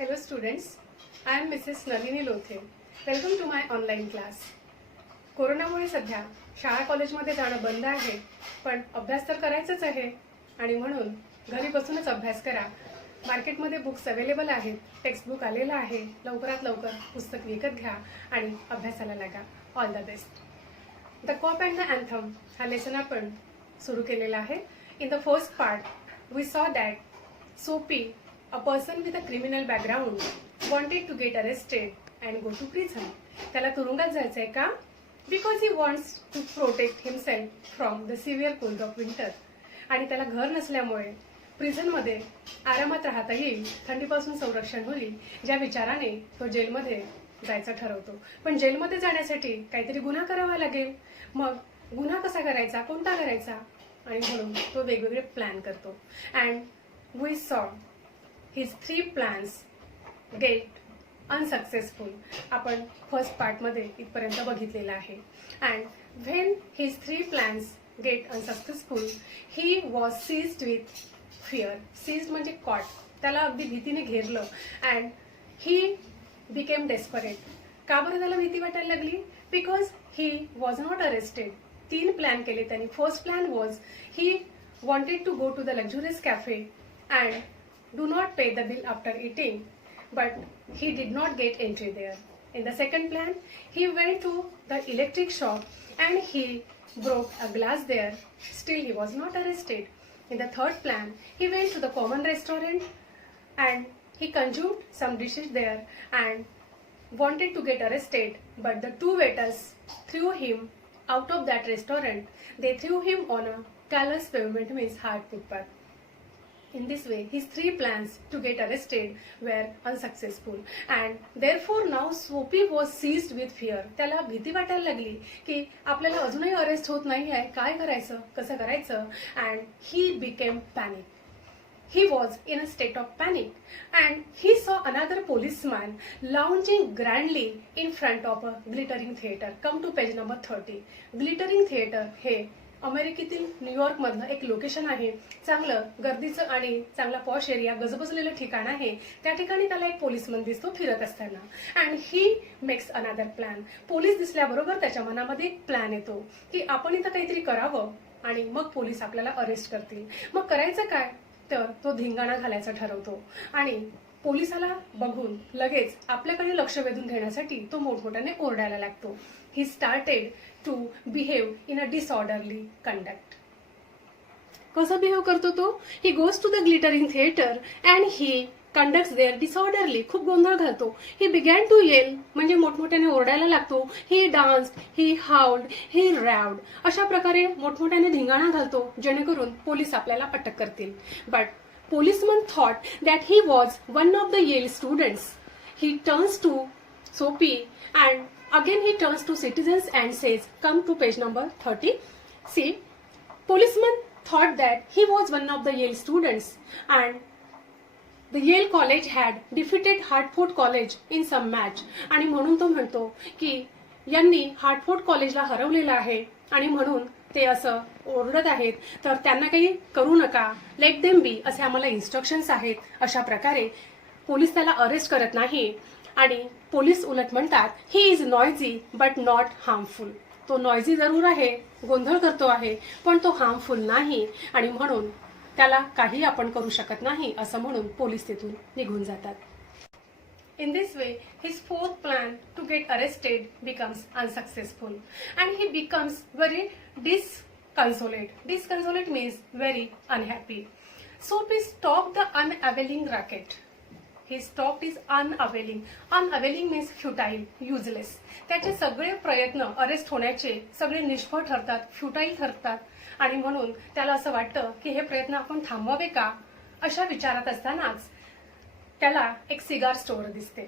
Hello students, I am Mrs. Nalini Lothe. Welcome to my online class. कोरोनामुळे सध्या शाळा कॉलेजमध्ये जाणं बंद आहे, पण अभ्यास तर करायचाच आहे आणि म्हणून घरी बसूनच अभ्यास करा. मार्केटमध्ये बुक्स अवेलेबल आहेत, टेक्स्ट बुक आलेला आहे. लवकरात लवकर पुस्तक विकत घ्या आणि अभ्यासाला लागा. All the best. The cop and the anthem हा लेसन आपण सुरू केलेला आहे. In the first part we saw that Soapy, a person with a criminal background, wanted to get arrested and go to prison. त्याला तुरुंगात जायचंय का? Because he wants to protect himself from the severe cold of winter. आणि त्याला घर नसल्यामुळे prison मध्ये आरामात राहता येईल, थंडीपासून संरक्षण होईल, ज्या विचाराने तो जेलमध्ये जायचं ठरवतो. पण जेलमध्ये जाण्यासाठी काहीतरी गुन्हा करावा लागेल. मग गुन्हा कसा करायचा, कोणता करायचा, आणि म्हणून तो वेगवेगळे प्लॅन करतो. अँड वी सॉ his 3 plans get unsuccessful. आपण फर्स्ट पार्ट मध्ये इथपर्यंत बघितलेला आहे. and when his 3 plans get unsuccessful, he was seized with fear. seized म्हणजे caught. त्याला अगदी भीतीने घेरलं. and he became desperate. का बरं त्याला भीती वाटायला लागली? because he was not arrested. 3 plan केले त्यांनी. First plan was he wanted to go to the luxurious cafe and do not pay the bill after eating, but he did not get entry there. In the second plan, he went to the electric shop and he broke a glass there. Still, he was not arrested. In the third plan, he went to the common restaurant and he consumed some dishes there and wanted to get arrested, but the 2 waiters threw him out of that restaurant. They threw him on a callous pavement, means hard footpath. In this way, his 3 plans to get arrested were unsuccessful, and therefore now Soapy was seized with fear. त्याला भीती वाटायला लागली की आपल्याला अजूनही arrest होत नाही आहे, काय करायचं, कसं करायचं. and he became panic. He was in a state of panic and he saw another policeman lounging grandly in front of a glittering theater. Come to page number 30. Glittering theater हे अमेरिकेतील New York मधलं एक location आहे. चांगलं गर्दीचं आणि चांगला posh area, गजबजलेलं ठिकाण आहे. त्या ठिकाणी त्याला एक पोलिसमन दिसतो फिरत असताना. And he makes another plan. Police दिसल्याबरोबर त्याच्या मनामध्ये एक प्लॅन येतो की आपण इथं काहीतरी करावं आणि मग पोलीस आपल्याला अरेस्ट करतील. मग करायचं काय, तर तो धिंगाणा घालायचा ठरवतो आणि पोलिसाला बघून लगेच आपल्याकडे लक्ष वेधून घेण्यासाठी तो मोठमोठ्याने ओरडायला लागतो. He started to behave in a disorderly conduct. कसं बिहेव करतो तो? He goes to the glittering theatre and he conducts there disorderly. खूप गोंधळ घालतो. ही बिगॅन टू येल म्हणजे मोठमोठ्याने ओरडायला लागतो. ही डान्स्ड, ही हाऊल्ड, ही रॅव्ड. अशा प्रकारे मोठमोठ्याने धिंगाणा घालतो जेणेकरून पोलीस आपल्याला अटक करतील. But policeman thought that he was one of the Yale students. He turns to Soapy and again he turns to citizens and says, come to page number 30. See, policeman thought that he was one of the Yale students and the Yale college had defeated Hartford College in some match. आणि म्हणून तो म्हणतो की यांनी Hartford कॉलेजला हरवलेलं आहे आणि म्हणून ते असं ओरडत आहेत, तर त्यांना काही करू नका, लेट देम बी, असे आम्हाला इन्स्ट्रक्शन्स आहेत. अशा प्रकारे पोलीस त्याला अरेस्ट करत नाही आणि पोलीस उलट म्हणतात he is noisy but not harmful. तो नॉयझी जरूर आहे, गोंधळ करतो आहे, पण तो हार्मफुल नाही आणि म्हणून त्याला काही आपण करू शकत नाही असं म्हणून पोलीस तिथून निघून जातात. In this way, his 4th plan to get arrested becomes unsuccessful and he becomes very disconsolate. Disconsolate means very unhappy. So he stopped the unavailing racket. He stopped his unavailing. Unavailing means futile, useless. त्याचे सगळे प्रयत्न arrest होण्याचे सगळे निष्फळ ठरतात, फ्युटाईल ठरतात आणि म्हणून त्याला असं वाटतं की हे प्रयत्न आपण थांबवावे का. अशा विचारात असतानाच त्याला एक सिगार स्टोअर दिसते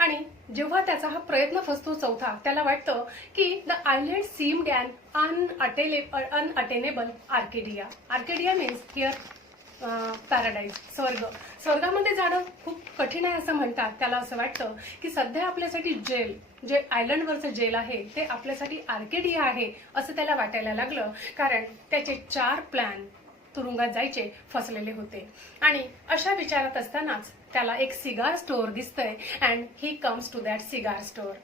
आणि जेव्हा त्याचा हा प्रयत्न फसतो चौथा, त्याला वाटतं की the island seemed an unattainable Arcadia. Arcadia means here paradise, स्वर्ग. स्वर्गामध्ये जाणं खूप कठीण आहे असं म्हणतात. त्याला असं वाटतं की सध्या आपल्यासाठी जेल, जे आयलंडवरचं जेल आहे ते आपल्यासाठी आर्केडिया आहे असं त्याला वाटायला लागलं, कारण त्याचे 4 प्लॅन तुरुंगात जायचे फसलेले होते. आणि अशा विचारात असतानाच त्याला एक सिगार स्टोअर दिसतंय and he comes to that cigar store.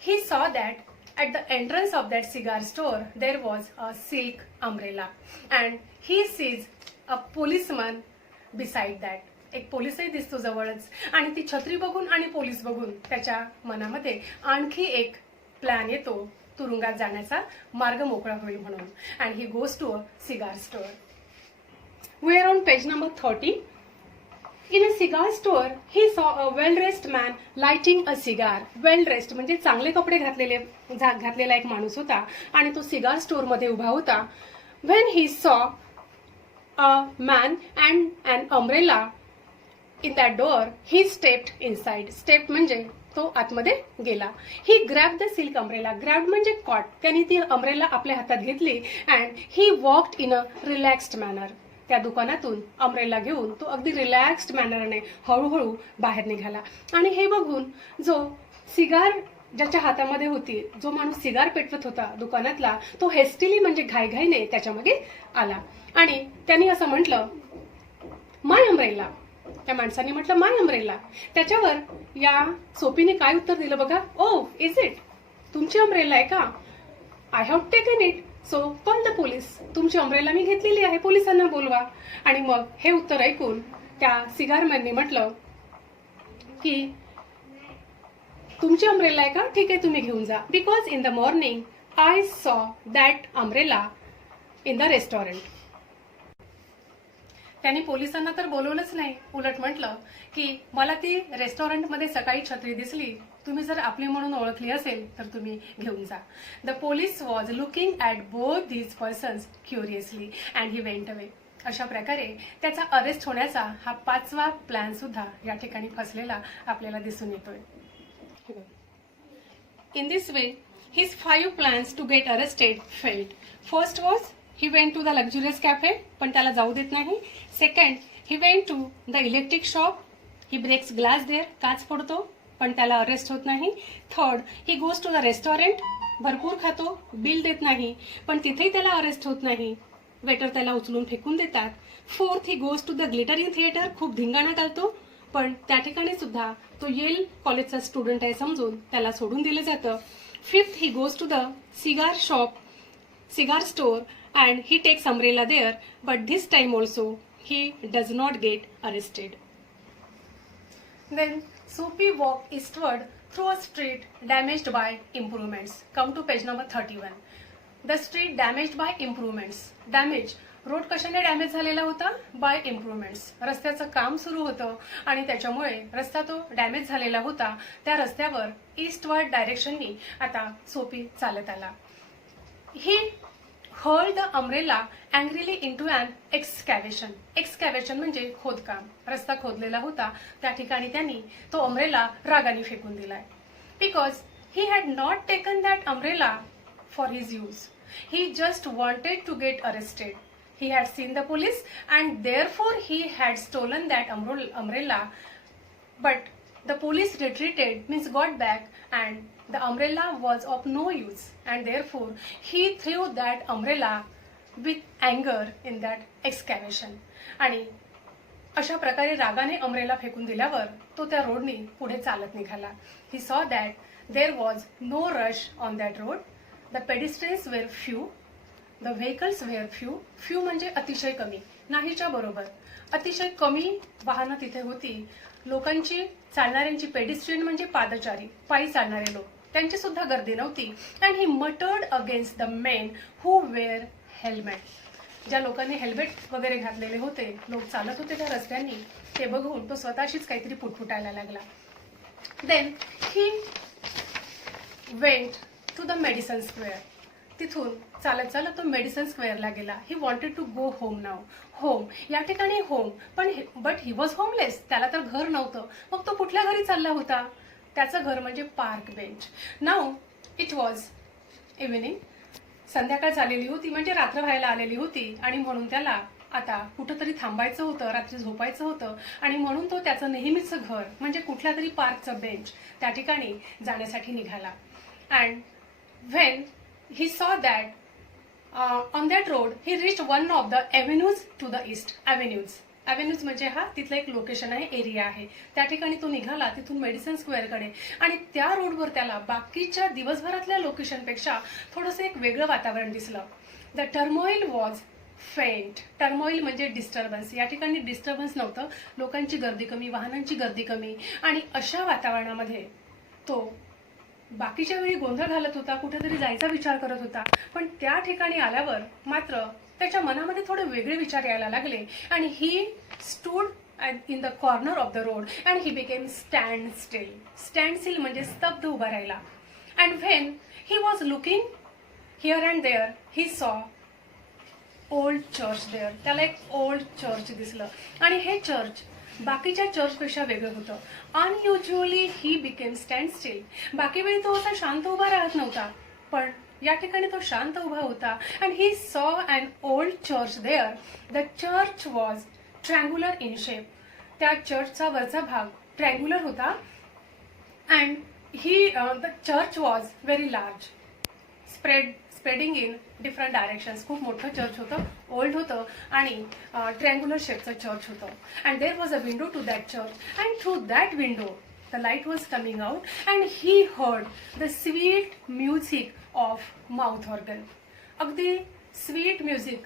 He saw that at the entrance of that cigar store there was a silk umbrella and he sees a policeman beside that. एक पोलीसही दिसतो जवळच आणि ती छत्री बघून आणि police बघून त्याच्या मनामध्ये आणखी एक प्लॅन येतो तुरुंगात जाण्याचा मार्ग मोकळा होईल म्हणून. And he goes to a cigar store. We are on page number 30. In a cigar store, he saw a well-dressed man lighting a cigar. Well-dressed म्हणजे चांगले कपडे घातलेला एक माणूस होता आणि तो सिगार स्टोअर मध्ये उभा होता. When he saw a man and an umbrella in that door, he stepped inside. Stepped म्हणजे तो आतमध्ये गेला. He grabbed the silk umbrella. Grabbed म्हणजे caught. त्याने ती umbrella आपल्या हातात घेतली and he walked in a relaxed manner. त्या दुकानातून अम्ब्रेला घेऊन तो अगदी रिलॅक्स्ड मॅनरने हळूहळू बाहेर निघाला. आणि हे बघून जो सिगार ज्याच्या हातामध्ये होती, जो माणूस सिगार पेटवत होता दुकानातला, तो हेस्टिली म्हणजे घाईघाईने त्याच्या मागे आला आणि त्यांनी असं म्हटलं, माय अम्ब्रेला. त्या माणसाने म्हटलं माय अम्ब्रेला. त्याच्यावर या सोपीने काय उत्तर दिलं बघा, ओ इज इट, तुमची अम्ब्रेला आहे का, I have taken it, so call the police. तुमची अम्ब्रेला मी घेतलेली आहे, पोलिसांना बोलवा. आणि मग हे उत्तर ऐकून त्या सिगारमॅनने म्हटलं की तुमची अम्ब्रेला आहे का, ठीक आहे तुम्ही घेऊन जा. Because in the morning I saw that umbrella in the restaurant. त्यांनी पोलिसांना तर बोलवलंच नाही, उलट म्हटलं की मला ती रेस्टॉरंटमध्ये सकाळी छत्री दिसली, तुम्ही जर आपली म्हणून ओळखली असेल तर तुम्ही घेऊन जा. The police was looking at both धीज persons क्युरियसली and he went away. अशा प्रकारे त्याचा अरेस्ट होण्याचा हा 5वा प्लॅन सुद्धा या ठिकाणी फसलेला आपल्याला दिसून येतोय. In this way his 5 plans to get arrested failed. First was he went to the luxurious cafe, पण त्याला जाऊ देत नाही. Second, he went to the electric shop, he breaks glass there, काच फोडतो, पण त्याला अरेस्ट होत नाही. Third, he goes to the restaurant, भरपूर खातो, बिल देत नाही, पण तिथेही त्याला अरेस्ट होत नाही, वेटर त्याला उचलून फेकून देतात. Fourth, he goes to the glittering theatre, खूप धिंगाणा घालतो, पण त्या ठिकाणी सुद्धा तो येल कॉलेजचा स्टुडंट आहे समजून त्याला सोडून दिलं जातं. Fifth, he goes to the cigar shop, cigar store, and he takes umbrella there, but this time also he does not get arrested. Then Soapy walked eastward through a street damaged by improvements. Come to page number 31. The street damaged by improvements. Damage, road कशाने damage झालेला होता, bye improvements. रस्त्याचं काम सुरू होतं आणि त्याच्यामुळे रस्ता तो डॅमेज झालेला होता. त्या रस्त्यावर ईस्टवर्ड डायरेक्शननी आता सोपी चालत आला. He hurled the umbrella angrily into an excavation. Excavation म्हणजे खोदकाम. रस्ता खोदलेला होता, त्या ठिकाणी त्यांनी तो अम्ब्रेला रागाने फेकून दिलाय. Because he had not taken that umbrella for his use. He just wanted to get arrested. He had seen the police and therefore he had stolen that umbrella. But the police retreated, means got back, and the umbrella was of no use, and therefore he threw that umbrella with anger in that excavation. आणि अशा प्रकारे रागाने umbrella फेकून दिल्यावर तो त्या रोडनी पुढे चालत निघाला. He saw that there was no rush on that road. The pedestrians were few. The vehicles were few. Few म्हणजे अतिशय कमी, नाहीच्या बरोबर. अतिशय कमी वाहनं तिथे होती. लोकांची, चालणाऱ्यांची, पेडिस्ट्रियन म्हणजे पादचारी, पायी चालणारे लोक, त्यांची सुद्धा गर्दी नव्हती. And he मटर्ड against the main who were helmet. ज्या लोकांनी हेल्मेट वगैरे घातलेले होते, लोक चालत होते त्या रस्त्यांनी, ते बघून तो स्वतःशीच काहीतरी पुटपुटायला लागला. Then he went to the Madison Square. तिथून चालत चालत तो मेडिसन स्क्वेअरला गेला. He wanted to go home now. Home, या ठिकाणी home, but he was homeless. त्याला तर घर नव्हतं. मग तो कुठल्या घरी चालला होता, त्याचं घर म्हणजे park bench. Now it was evening. संध्याकाळ झालेली होती, म्हणजे रात्र व्हायला आलेली होती आणि म्हणून त्याला आता कुठंतरी थांबायचं होतं, रात्री झोपायचं होतं आणि म्हणून तो त्याचं नेहमीचं घर म्हणजे कुठल्या तरी पार्कचं बेंच त्या ठिकाणी जाण्यासाठी निघाला. And when he saw that on that road he reach one of the avenues to the east. Avenues म्हणजे हा तिथलं एक लोकेशन आहे, एरिया आहे. त्या ठिकाणी तो निघाला तिथून मेडिसन स्क्वेअरकडे, आणि त्या रोडवर त्याला बाकीच्या दिवसभरातल्या लोकेशनपेक्षा थोडंसं एक वेगळं वातावरण दिसलं. The turmoil was faint. Turmoil म्हणजे डिस्टर्बन्स. या ठिकाणी डिस्टर्बन्स नव्हतं, लोकांची गर्दी कमी, वाहनांची गर्दी कमी, आणि अशा वातावरणामध्ये तो बाकीच्या वेळी गोंधळ घालत होता, कुठेतरी जायचा विचार करत होता. पण त्या ठिकाणी आल्यावर मात्र त्याच्या मनामध्ये थोडे वेगळे विचार यायला लागले, आणि he stood in the corner of the road and he became stand still म्हणजे स्तब्ध उभा राहिला. And when he was looking here and there he saw old church there. त्याला एक ओल्ड चर्च दिसलं, आणि हे चर्च बाकीच्या चर्चपेक्षा वेगळं होतं. अनयुज्युअली ही बिकेम स्टँड स्टिल. बाकी वेळी तो असा शांत उभा राहत नव्हता, पण या ठिकाणी तो शांत उभा होता. And he saw an old church there. The church was triangular in shape. त्या चर्चचा वरचा भाग ट्रँग्युलर होता. And the church was very large, spreading in different directions. खूप मोठं चर्च होतं, ओल्ड होतं, आणि ट्रँग्युलर शेपचं चर्च होतं. And there was a window to that church, and through that window the light was coming out and he heard the sweet music of mouth organ. अगदी sweet music,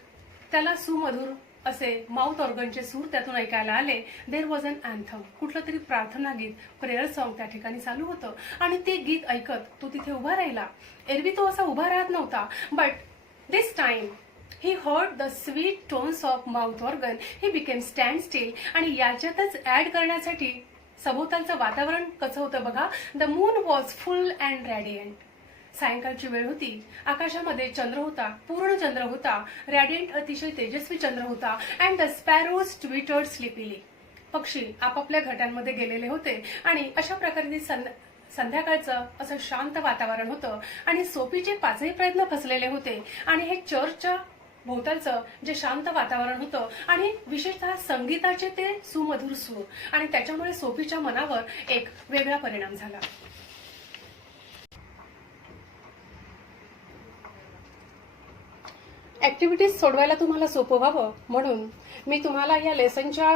त्याला सुमधुर असे mouth ऑर्गनचे सूर त्यातून ऐकायला आले. There was an anthem. कुठलं तरी प्रार्थना गीत, प्रेयर सॉन्ग त्या ठिकाणी चालू होतं, आणि ते गीत ऐकत तो तिथे उभा राहिला. एरवी तो असा उभा राहत नव्हता, but this time he heard the sweet tones of mouth organ. He became stand still. आणि याच्यातच ऍड करण्यासाठी सभोवतालचं वातावरण कसं होतं बघा. The moon was full and radiant. सायंकाळची वेळ होती, आकाशामध्ये चंद्र होता, पूर्ण चंद्र होता, रॅडियंट अतिशय तेजस्वी चंद्र होता. And the sparrows twittered sleepily. पक्षी आपापल्या घटांमध्ये गेलेले होते, आणि अशा प्रकारे संध्याकाळचं असं शांत वातावरण होतं, आणि सोफीचे पाचही प्रयत्न फसलेले होते. आणि हे चर्चच्या भोवतालचं जे शांत वातावरण होतं, आणि विशेषतः संगीताचे ते सुमधुर सूर, आणि त्याच्यामुळे सोफीच्या मनावर एक वेगळा परिणाम झाला. ऍक्टिव्हिटीज सोडवायला तुम्हाला सोपं व्हावं म्हणून मी तुम्हाला या लेसनच्या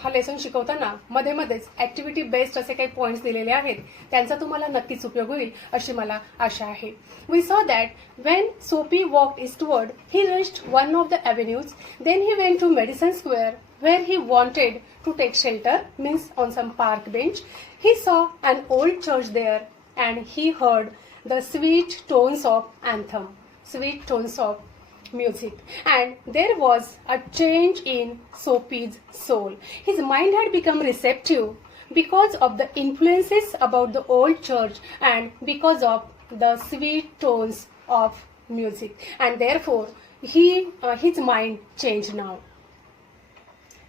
हा लेसन शिकवताना मध्ये मध्येच ऍक्टिव्हिटी बेस्ड असे काही पॉइंट्स दिलेले आहेत, त्यांचा तुम्हाला नक्कीच उपयोग होईल अशी मला आशा आहे. We saw that when Sophie walked eastward he reached one of the avenues. Then he went to Madison Square where he wanted to take shelter, means on some park bench. He saw an old church there and he heard the sweet tones of music, and there was a change in Sophie's soul. His mind had become receptive because of the influences about the old church and because of the sweet tones of music, and therefore his mind changed now.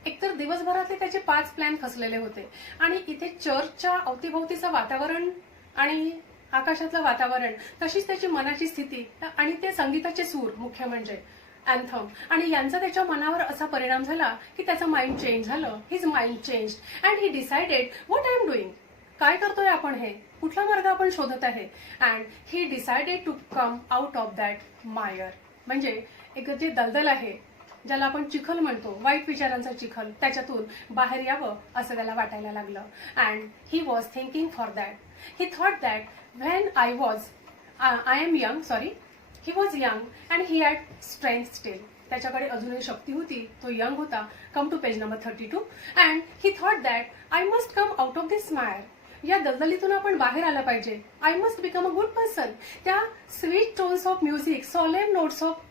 एकतर दिवसभरातले त्याचे 5 plan फसलेले होते, आणि इथे चर्चच्या अवतीभोवतीचं वातावरण आणि आकाशातलं वातावरण, तशीच त्याची मनाची स्थिती, आणि ते संगीताचे सूर मुख्य म्हणजे अँथम, आणि यांचा त्याच्या मनावर असा परिणाम झाला की त्याचं माइंड चेंज झालं. His mind change and he decided what I am doing. काय करतोय आपण, हे कुठला मार्ग आपण शोधत आहे. And he decided to come out of that mire. म्हणजे एक जे दलदल आहे, ज्याला आपण चिखल म्हणतो, वाईट विचारांचा चिखल, त्याच्यातून बाहेर यावं असं त्याला वाटायला लागलं. And he was thinking for that. He thought that when I am young, he was young and he had strength still. त्याच्याकडे अजूनही शक्ती होती, तो यंग होता. Come to page number 32. And he thought that I must come out of this mire. या दलदलीतून आपण बाहेर आला पाहिजे. I must become a good person. त्या sweet tones of music, solemn notes of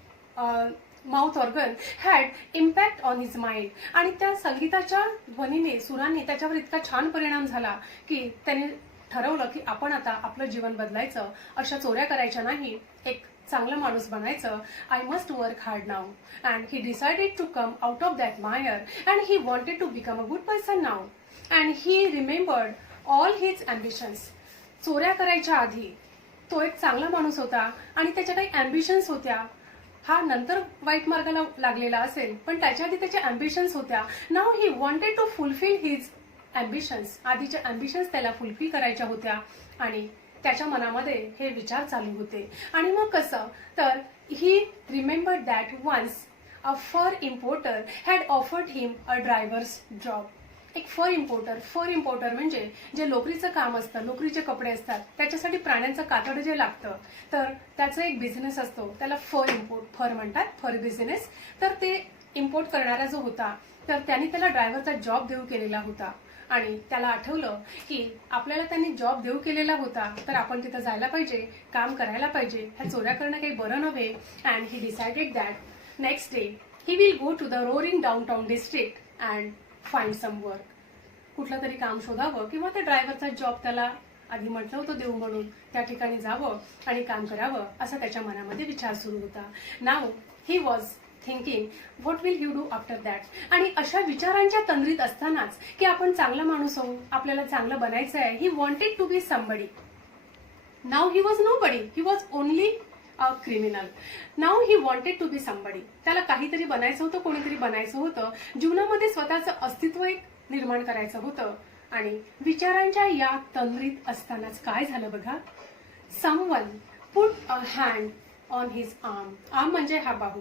mouth organ had impact on his mind. आणि त्या संगीताच्या ध्वनीने, सुरांनी त्याच्यावर इतका छान परिणाम झाला की त्याने ठरवलं की आपण आता आपलं जीवन बदलायचं, अशा चोऱ्या करायच्या नाही, एक चांगला माणूस बनायचं. I must work hard now. And he decided to come out of that mire and he wanted to become a good person now. And he remembered all his ambitions. चोऱ्या करायच्या आधी तो एक चांगला माणूस होता आणि त्याच्या काही अँबिशन्स होत्या. हा नंतर वाईट मार्गाला लागलेला असेल, पण त्याच्या आधी त्याच्या अँबिशन्स होत्या. Now he wanted to fulfil his ambitions. आधीच्या अँबिशन्स त्याला फुलफिल करायच्या होत्या, आणि त्याच्या मनामध्ये हे विचार चालू होते. आणि मग कसं तर he remembered that once a fur importer had offered him a driver's job. एक फर इम्पोर्टर म्हणजे जे लोकरीचं काम असतं, लोकरीचे कपडे असतात, त्याच्यासाठी प्राण्यांचं कातड जे लागतं, तर त्याचा एक बिझनेस असतो, त्याला फर म्हणतात, फर बिझनेस. तर ते इम्पोर्ट करणारा जो होता, तर त्यांनी त्याला ड्रायव्हरचा जॉब देऊ केलेला होता. आणि त्याला आठवलं की आपल्याला त्यांनी जॉब देऊ केलेला होता, तर आपण तिथं जायला पाहिजे, काम करायला पाहिजे, ह्या चोऱ्या करणं काही बरं नव्हे. And he decided that next day he will go to the roaring downtown district and find some work. कुठलं तरी काम शोधावं किंवा त्या ड्रायव्हरचा जॉब त्याला आधी म्हटलं होतं देऊ म्हणून, त्या ठिकाणी जावं आणि काम करावं असा त्याच्या मनामध्ये विचार सुरू होता. Now he was thinking what will you do after that. आणि अशा विचारांच्या तंद्रीत असतानाच की आपण चांगला माणूस होऊ, आपल्याला चांगलं बनायचं आहे, he wanted to be somebody. Now he was nobody, he was only a criminal. Now he wanted to be somebody. त्याला काहीतरी बनायचं होतं, कोणीतरी बनायचं होतं, जीवनामध्ये स्वतःचं अस्तित्व एक निर्माण करायचं होतं. आणि विचारांच्या या तंद्रीत असतानाच काय झालं बघा. Someone put a hand on his arm. Arm म्हणजे हा बाहू,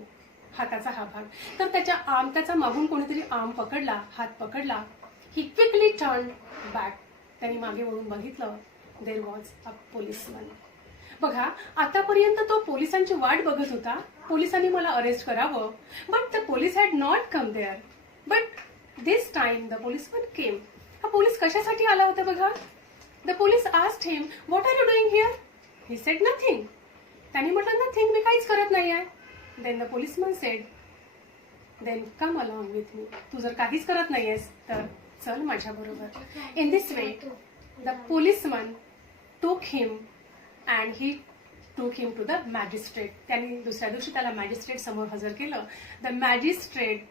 हाताचा हा भाग. तर त्याचा मागून कोणीतरी आर्म पकडला, हात पकडला. ही क्विकली टर्न बॅक. त्यांनी मागे वळून बघितलं. देर वॉज अ पोलिसमन. बघा, आतापर्यंत तो पोलिसांची वाट बघत होता, पोलिसांनी मला अरेस्ट करावं. But the police had not come there. But this time the policeman came. हा पोलीस कशासाठी आला होता बघा. The police asked him what are you doing here. He said nothing. त्यांनी म्हटलं नथिंग, मी काहीच करत नाही आहे. Then the policeman said then come along with me. तू जर काहीच करत नाहीयेस तर चल माझ्या बरोबर. In this way the policeman took him and he टूक हिम टू द मॅजिस्ट्रेट. त्यांनी दुसऱ्या दिवशी त्याला मॅजिस्ट्रेट समोर हजर केलं. The magistrate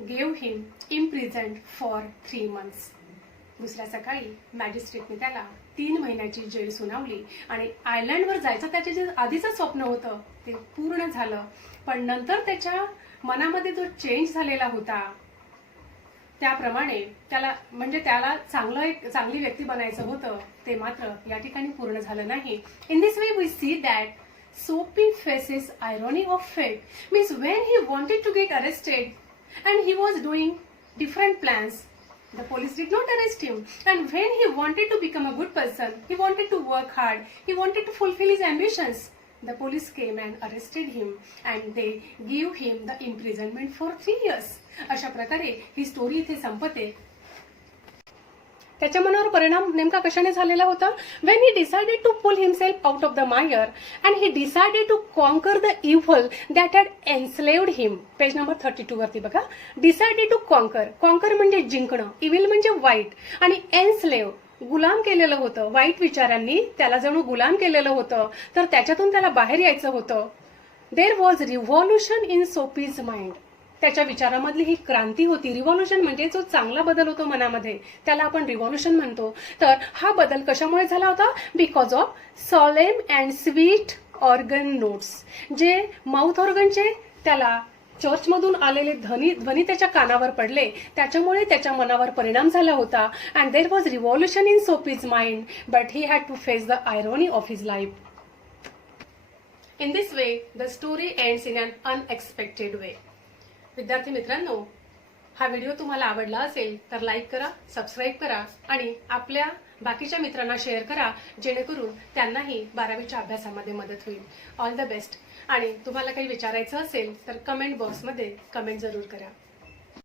gave him imprisoned for 3 months. दुसऱ्या सकाळी मॅजिस्ट्रेटने त्याला 3 महिन्याची जेल सुनावली. आणि आयलंडवर जायचं त्याचे जे आधीचं स्वप्न होतं ते पूर्ण झालं. पण नंतर त्याच्या मनामध्ये जो चेंज झालेला होता, त्याप्रमाणे त्याला चांगली व्यक्ती बनायचं होतं, ते मात्र या ठिकाणी पूर्ण झालं नाही. In this way we see that Soapy faces irony of fate. Means when he wanted to get arrested and he was doing different plans, the police did not arrest him. And when he wanted to become a good person, he wanted to work hard, he wanted to fulfill his ambitions, the police came and arrested him and they gave him the imprisonment for 3 years. अशा प्रकारे ही story इथे संपते. त्याच्या मनावर परिणाम नेमका कशाने झालेला होता. When he decided to pull himself out of the mire and he decided to conquer the evil that had enslaved him. Page number 32 वरती बघा. डिसाइडेड टू कॉन्कर म्हणजे जिंकणं, इव्हिल म्हणजे वाईट, आणि एन्स्लेव्ह गुलाम केलेलं होतं. वाईट विचारांनी त्याला जणू गुलाम केलेलं होतं, तर त्याच्यातून त्याला बाहेर यायचं होतं. There was revolution in Soapy's mind. त्याच्या विचारामधली ही क्रांती होती. रिव्हॉल्युशन म्हणजे जो चांगला बदल होतो मनामध्ये, त्याला आपण रिव्हॉल्युशन म्हणतो. तर हा बदल कशामुळे झाला होता. Because of सॉलेम and sweet organ notes. जे माउथ ऑर्गनचे त्याला चर्चमधून आलेले ध्वनी त्याच्या कानावर पडले, त्याच्यामुळे त्याच्या मनावर परिणाम झाला होता. And there was revolution in Soapy's mind but he had to face the irony of his life. In this way the story ends in an unexpected way. विद्यार्थी मित्रांनो, हा व्हिडिओ तुम्हाला आवडला असेल तर लाईक करा, सबस्क्राईब करा आणि आपल्या बाकीच्या मित्रांना शेअर करा, जेणेकरून त्यांनाही 12वीच्या अभ्यासामध्ये मदत होईल. All the best. आणि तुम्हाला काही विचारायचं असेल तर कमेंट बॉक्समध्ये कमेंट जरूर करा.